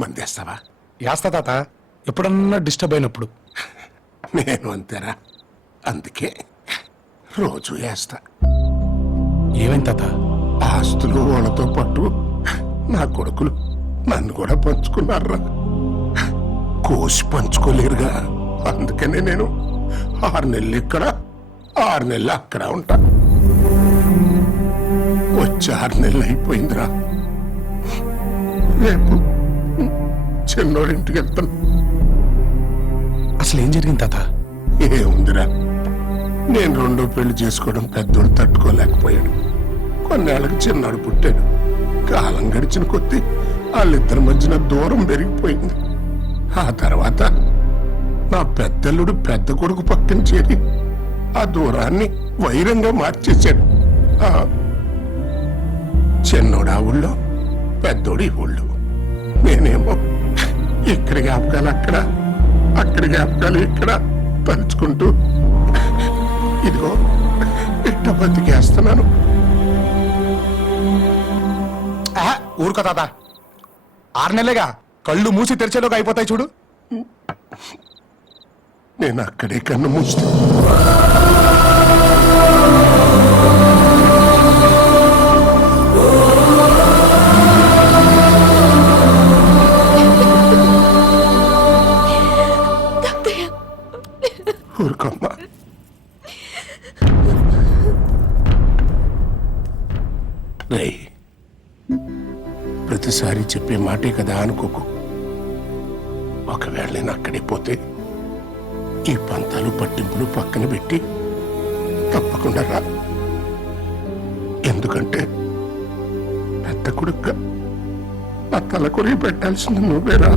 మందేస్తావా? వేస్తా తాత, ఎప్పుడన్నా డిస్టర్బ్ అయినప్పుడు. నేను అంతేరా, అందుకే రోజు వేస్తా. ఏమైంది తాత? ఆస్తులు వాళ్ళతో పాటు నా కొడుకులు నన్ను కూడా పంచుకున్నారా. కోసి పంచుకోలేరుగా, అందుకనే నేను 6 నెలలు ఇక్కడ 6 నెలలు అక్కడ ఉంటా. వచ్చి 6 నెలలు అయిపోయిందిరా. రేపు చిన్నోడింటికి వెళ్తాను. అసలు ఏం జరిగింది తాత? ఏముందిరా, నేను 2వ పెళ్లి చేసుకోవడం పెద్దోడు తట్టుకోలేకపోయాడు. కొన్నేళ్ళకి చిన్నాడు పుట్టాడు. కాలం గడిచిన కొద్దీ వాళ్ళిద్దరి మధ్యన దూరం పెరిగిపోయింది. ఆ తర్వాత నా పెద్దల్లుడు పెద్ద కొడుకు పక్కన చేరి ఆ దూరాన్ని వైరంగా మార్చేశాడు. చిన్నోడు ఆ ఊళ్ళో, పెద్దోడు ఈ ఊళ్ళో. నేనేమో ఇక్కడి జ్ఞాపకాలు అక్కడ, అక్కడి జ్ఞాపకాలు ఇక్కడ తలుచుకుంటూ ఇదిగో ఇట్ట బతికేస్తున్నాను. ఊరుకో తాత, 6 నెలలేగా, కళ్ళు మూసి తెరిచేలోకి అయిపోతాయి చూడు. నేను అక్కడే కన్ను మూస్తా. ఊరుకోమ్మా. రేయ్, ప్రతిసారి చెప్పే మాటే కదా అనుకోకు. ఒకవేళ నేను అక్కడే పోతే ఈ పంతాలు పట్టింపులు పక్కన పెట్టి తప్పకుండా రా. ఎందుకంటే పెద్ద కొడుకుగా నా తల కొరిగి పెట్టాల్సింది నువ్వేరా.